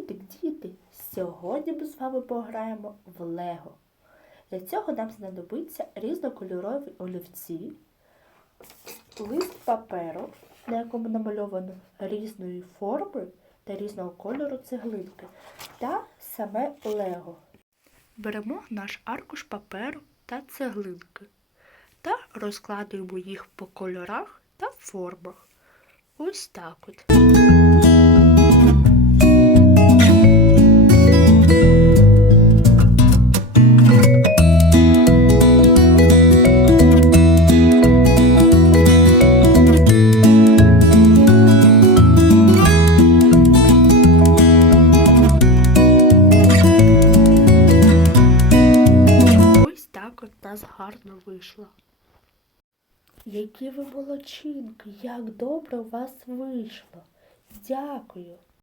Привітик, діти! Сьогодні ми з вами пограємо в Лего. Для цього нам знадобиться різнокольорові олівці, лист паперу, на якому намальовано різної форми та різного кольору цеглинки, та саме Лего. Беремо наш аркуш паперу та цеглинки та розкладуємо їх по кольорах та формах. Ось так от. Нас гарно вийшло. Які ви молодчинки, як добре у вас вийшло. Дякую.